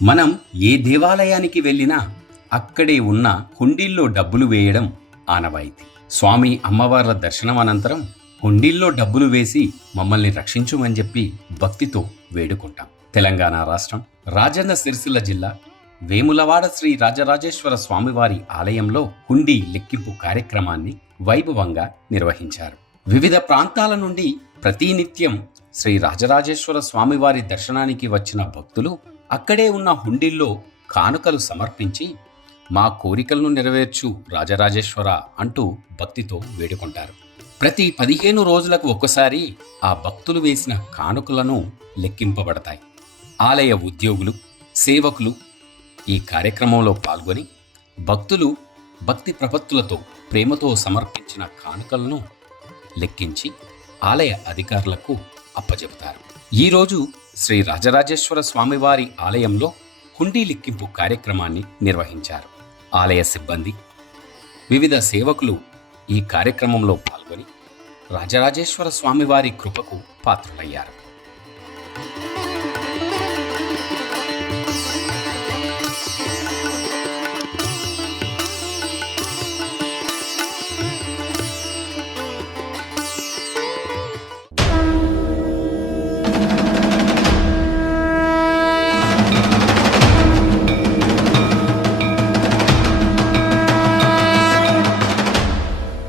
మనం ఏ దేవాలయానికి వెళ్ళినా అక్కడే ఉన్న హుండీల్లో డబ్బులు వేయడం ఆనవాయితీ. స్వామి అమ్మవార్ల దర్శనం అనంతరం హుండీల్లో డబ్బులు వేసి మమ్మల్ని రక్షించుమని చెప్పి భక్తితో వేడుకుంటాం. తెలంగాణ రాష్ట్రం రాజన్న సిరిసిల్ల జిల్లా వేములవాడ శ్రీ రాజరాజేశ్వర స్వామివారి ఆలయంలో హుండీ లెక్కింపు కార్యక్రమాన్ని వైభవంగా నిర్వహించారు. వివిధ ప్రాంతాల నుండి ప్రతినిత్యం శ్రీ రాజరాజేశ్వర స్వామివారి దర్శనానికి వచ్చిన భక్తులు అక్కడే ఉన్న హుండీల్లో కానుకలు సమర్పించి మా కోరికలను నెరవేర్చు రాజరాజేశ్వర అంటూ భక్తితో వేడుకుంటారు. ప్రతి 15 రోజులకు ఒక్కసారి ఆ భక్తులు వేసిన కానుకలను లెక్కింపబడతాయి. ఆలయ ఉద్యోగులు, సేవకులు ఈ కార్యక్రమంలో పాల్గొని భక్తులు భక్తి ప్రపత్తులతో ప్రేమతో సమర్పించిన కానుకలను లెక్కించి ఆలయ అధికారులకు అప్పచెబుతారు. ఈరోజు శ్రీ రాజరాజేశ్వర స్వామివారి ఆలయంలో హుండీ లెక్కింపు కార్యక్రమాన్ని నిర్వహించారు. ఆలయ సిబ్బంది, వివిధ సేవకులు ఈ కార్యక్రమంలో పాల్గొని రాజరాజేశ్వర స్వామివారి కృపకు పాత్రులయ్యారు.